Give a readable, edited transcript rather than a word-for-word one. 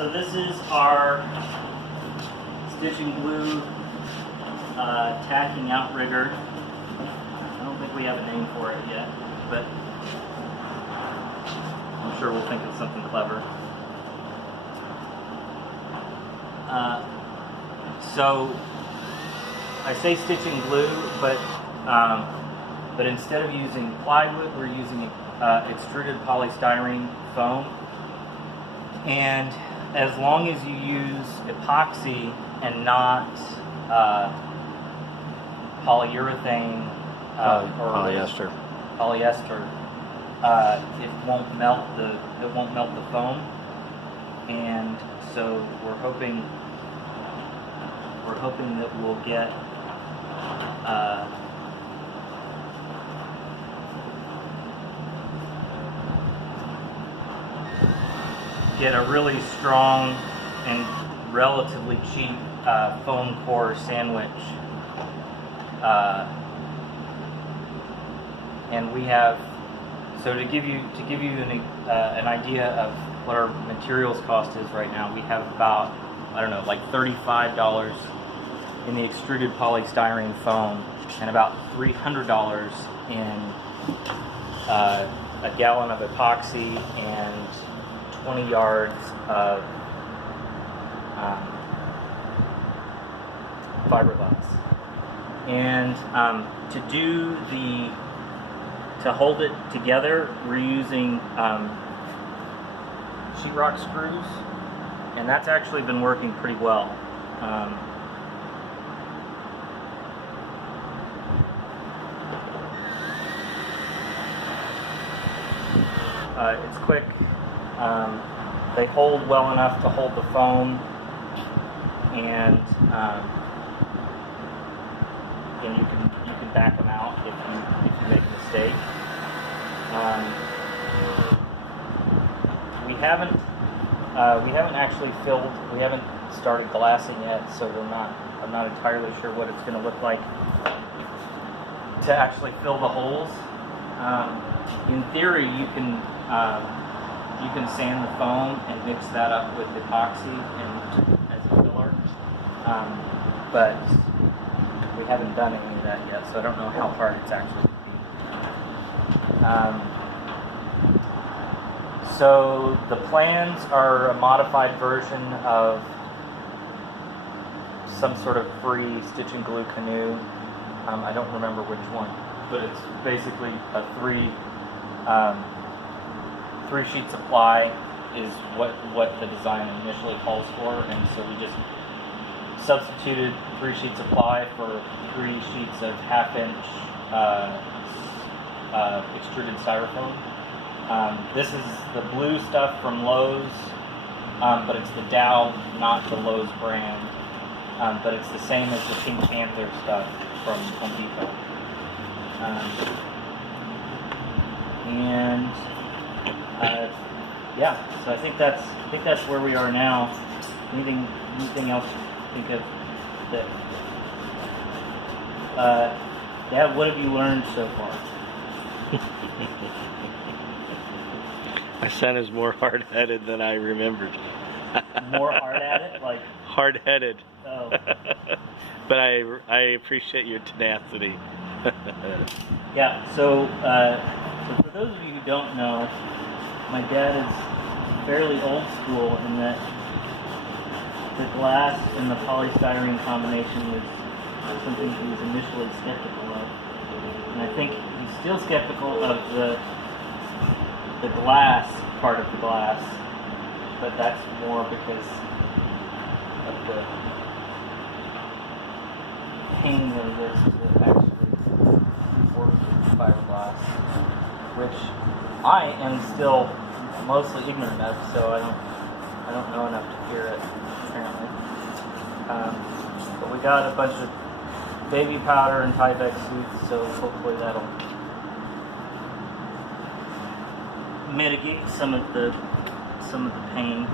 So this is our stitch and glue tacking outrigger. I don't think we have a name for it yet, but I'm sure we'll think of something clever. So I say stitch and glue, but instead of using plywood, we're using extruded polystyrene foam. And as long as you use epoxy and not polyurethane or polyester, it won't melt the foam. And so we're hoping that we'll get a really strong and relatively cheap foam core sandwich, and we have, so to give you an idea of what our materials cost is right now, we have about, I don't know, like $35 in the extruded polystyrene foam and about $300 in a gallon of epoxy and 20 yards of fiberglass. And to hold it together, we're using sheetrock screws, and that's actually been working pretty well. It's quick. They hold well enough to hold the foam, and you can back them out if you make a mistake. We haven't actually filled. We haven't started glassing yet, so I'm not entirely sure what it's going to look like to actually fill the holes. In theory, you can sand the foam and mix that up with epoxy as a filler, but we haven't done any of that yet, so I don't know how hard it's actually going to be. So the plans are a modified version of some sort of free stitch and glue canoe. I don't remember which one, but it's basically a three sheets of ply is what the design initially calls for, and so we just substituted 3 sheets of ply for 3 sheets of 1/2-inch extruded styrofoam. This is the blue stuff from Lowe's, but it's the Dow, not the Lowe's brand, but it's the same as the Pink Panther stuff from Home Depot. Yeah, so I think that's where we are now. Anything else you think of that? Yeah, what have you learned so far? My son is more hard-headed than I remembered. More hard at it, like hard-headed. Oh. But I appreciate your tenacity. Yeah. So for those of you who don't know, my dad is fairly old school in that the glass and the polystyrene combination was something he was initially skeptical of, and I think he's still skeptical of the glass part of the glass, but that's more because of the pain of this to actually work with fiberglass, which I am still mostly ignorant of, so I don't know enough to cure it, apparently. But we got a bunch of baby powder and Tyvek suits, so hopefully that'll mitigate some of the pain.